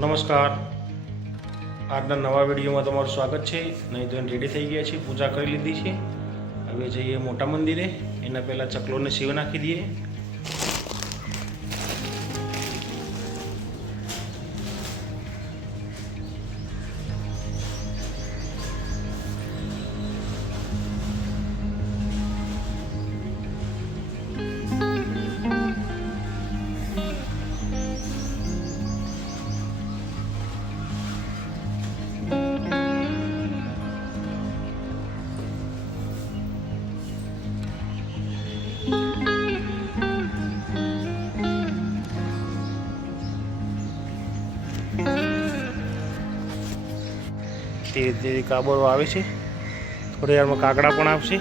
નમસ્કાર, આજના નવા વિડીયોમાં તમારું સ્વાગત છે. નહીં તો રેડી થઈ ગયા છે, પૂજા કરી લીધી છે. હવે જઈએ મોટા મંદિરે. એના પહેલાં ચકલોને શિવ નાખી દઈએ. ધીરે ધીરે કાબરો આવે છે. થોડી વારમાં કાકડા પણ આવશે.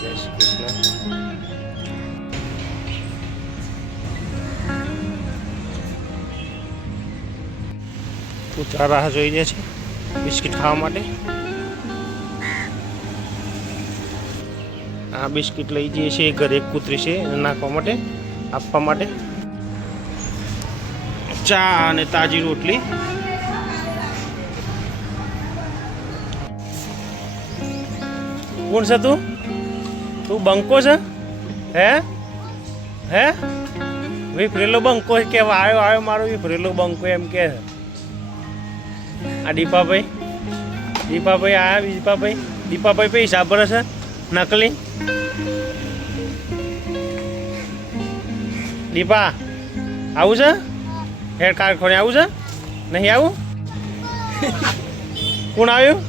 જય શ્રી કૃષ્ણ. પૂજા રાહ જોઈ રહ્યા છે બિસ્કિટ ખાવા માટે. આ બિસ્કિટ લઈ જઈએ છીએ ઘરે. એક કૂતરી છે એને નાખવા માટે, આપવા માટે. ચા અને તાજી રોટલી. કોણ છે તું? તું બંકો છે? હે હે વિફરેલો બંકો કે આવ્યો આવ્યો મારો વિફરેલો બંકો એમ કે. આ દીપાભાઈ આયા. દીપાભાઈ પૈસા ભરે છે નકલી. દીપા આવું છે? હેર કારખાને આવું છે? નહીં આવું? કોણ આવ્યું?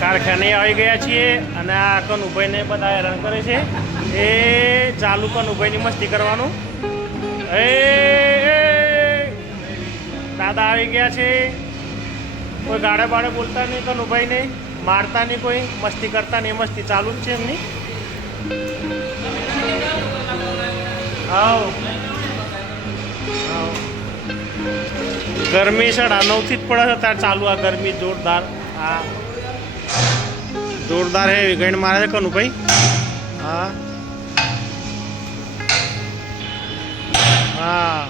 કારખાને આવી ગયા છીએ અને આ કનુભાઈને બધા હેરાન કરે છે. એ ચાલુ કનુભાઈની મસ્તી કરવાનું. એ દાદા આવી ગયા છે. કોઈ ગાડે બાડે બોલતા નહીં, કનુભાઈને મારતા નહીં, કોઈ મસ્તી કરતા નહીં. મસ્તી ચાલુ જ છે એમની. આવો ગરમી 9:30 જ પડે છે તાર ચાલુ. આ ગરમી જોરદાર. આ જોરદાર હે. ગણ મારે છે કનુભાઈ. હા હા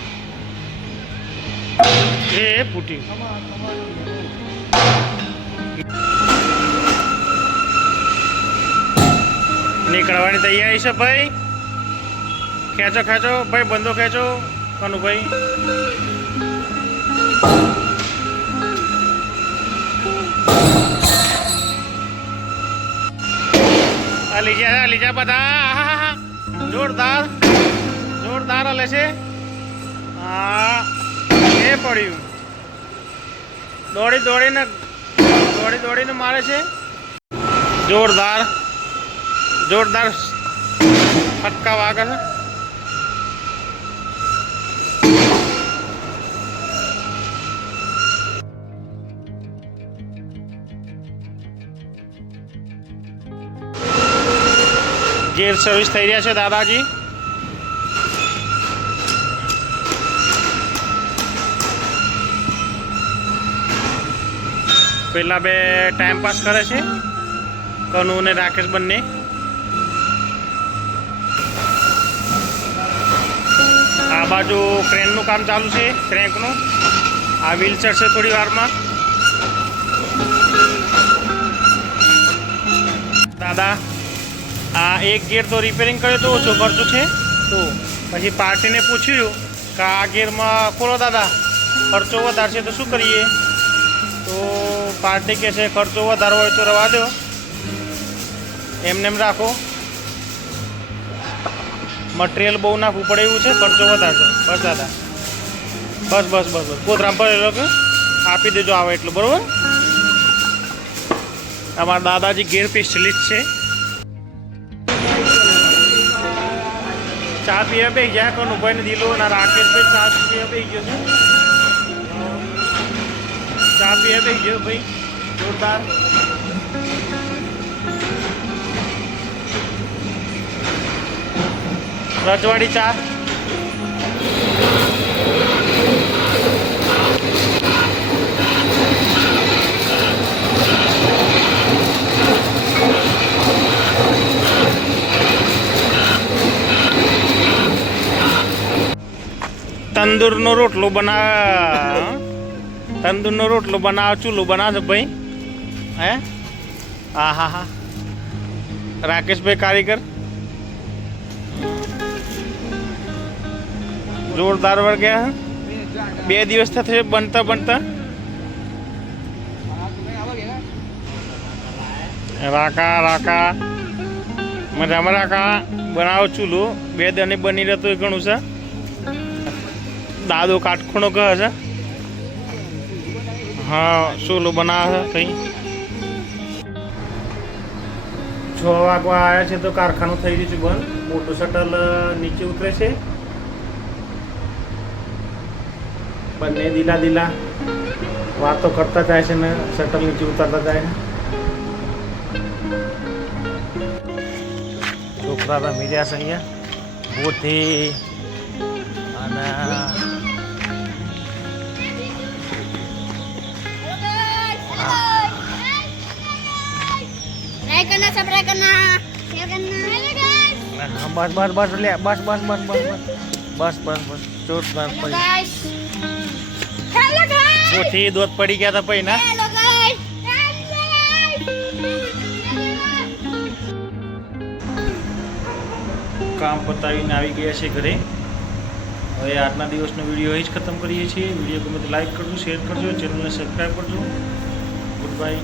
એ ફૂટી. નીકળવાની તૈયારી છે ભાઈ. ખેંચો ખેંચો ભાઈ, બંધો ખેંચો કનુભાઈ. લીજા બધા. જોરદાર હલે છે. હા એ પડ્યું. દોડીને મારે છે. જોરદાર ફટકા વાગે છે. ગેર સર્વિસ થઈ રહ્યા છે દાદાજી. પેલા બે ટાઈમ પાસ કરે છે, કનુ અને રાકેશ બંને. આ બાજુ ક્રેનનું કામ ચાલુ છે, ક્રેન્કનું. આ વ્હીલ ચડશે થોડી વારમાં. દાદા આ એક ગેર તો રિપેરિંગ કર્યો તો ઓછો ખર્ચો છે. તો પછી પાર્ટીને પૂછ્યું કે આ ગેરમાં ખોલો દાદા, ખર્ચો વધારે છે તો શું કરીએ? તો પાર્ટી કહે છે ખર્ચો વધારો હોય તો રવા દો, એમને એમ રાખો. મટીરિયલ બહુ નાખવું પડે એવું છે, ખર્ચો વધારે છે. બસ દાદા, બસ કોતરામ પડેલો કે આપી દેજો આવે એટલું, બરાબર? અમારા દાદાજી ગેર સ્પેશિયલિસ્ટ છે. ચા પીવા બે ગયા કનુભાઈને દીલો અને રાકેશભાઈ ચા પીવા બે ગયો છે. ચા ચા પીએ થઈ ગયો ભાઈ જોરદાર. રજવાડી ચા. તંદૂરનો રોટલો બનાવ ચૂલો બનાવજો ભાઈ. હે હા હા હા રાકેશભાઈ કારીગર જોરદાર વળગ્યા. 2 દિવસ થશે બનતા બનતા. રાકા મજામાં રાકા બનાવો ચૂલો 2 દને બની રહેતો એ ઘણું છે. દાદો કાટખૂણો કહે છે. હા ચૂલો બનાવે છે કઈ 6 વાગવા આવ્યા છે તો કારખાનું થઈ રહ્યું છે બંધ. મોટું શટલ નીચે ઉતરે છે. બંને દીલા વાતો કરતા જાય છે ને શટલ નીચે ઉતરતા જાય છે. છોકરા રમી રહ્યા છે અહીંયા બોથી અને બસ બોથી દોત પડી ગયા હતા પૈના. કામ પતાવીને આવી ગયા છે ઘરે. હવે આજના દિવસનો વિડીયો અહીં જ ખતમ કરીએ છીએ. વિડીયો ગમે તો લાઈક કરજો, શેર કરજો, ચેનલને સબસ્ક્રાઈબ કરજો. Good bye.